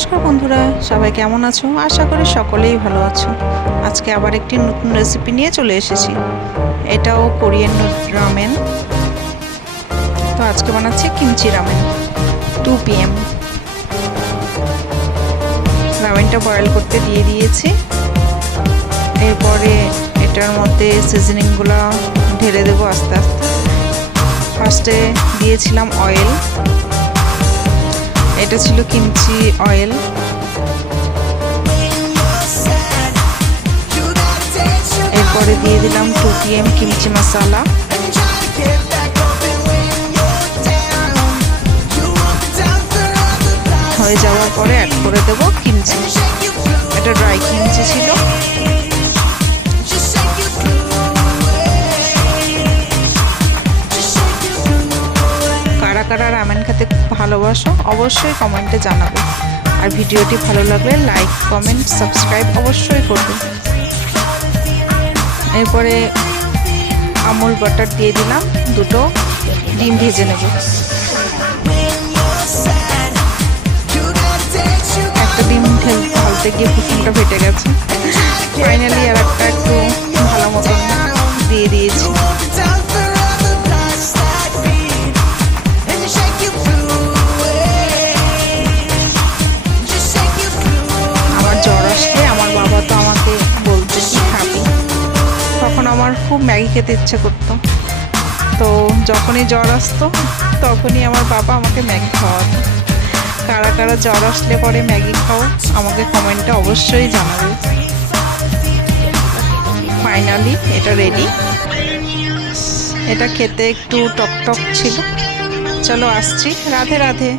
নমস্কার বন্ধুরা, সবাই কেমন আছো? আশা করি সকলেই ভালো আছো। আজকে আবার একটি নতুন রেসিপি নিয়ে চলে এসেছি। এটাও কোরিয়ান রামেন। তো আজকে বানাচ্ছি কিমচি রামেন 2 PM। রামেনটা বয়েল করতে দিয়ে দিয়েছি। এরপরে এটার মধ্যে সিজনিংগুলো ঢেলে দেবো আস্তে আস্তে। ফার্স্টে দিয়েছিলাম অয়েল, এটা ছিল কিমচি অয়েল। এরপরে দিয়ে দিলাম 2 PM কিমচি মশলা। হয়ে যাওয়ার পরে অ্যাড করে দেবো কিমচি। এটা ড্রাই কিমচি ছিল। কারা কারা রামেন খেতে ভালোবাসো অবশ্যই কমেন্টে জানাবে। আর ভিডিওটি ভালো লাগলে লাইক, কমেন্ট, সাবস্ক্রাইব অবশ্যই করবে। এরপরে আমুল বাটার দিয়ে দিলাম, দুটো ডিম ভেজে নেব। একটা ডিম ঢালতে গিয়ে কুসুমটা ফেটে গেছে। ফাইনালি আর একটা একটু ভালো মতন দিয়ে দিয়েছি। আমার জ্বর আসলে আমার বাবা তো আমাকে বলতো কি খাবি, তখন আমার খুব ম্যাগি খেতে ইচ্ছে করতো। তো যখনই জ্বর আসতো তখনই আমার বাবা আমাকে ম্যাগি খাওয়াতো। কারা কারা জ্বর আসলে পরে ম্যাগি খাও আমাকে কমেন্টে অবশ্যই জানাবে। ফাইনালি এটা রেডি। এটা খেতে একটু টক টক ছিল। চলো আসছি, রাধে রাধে।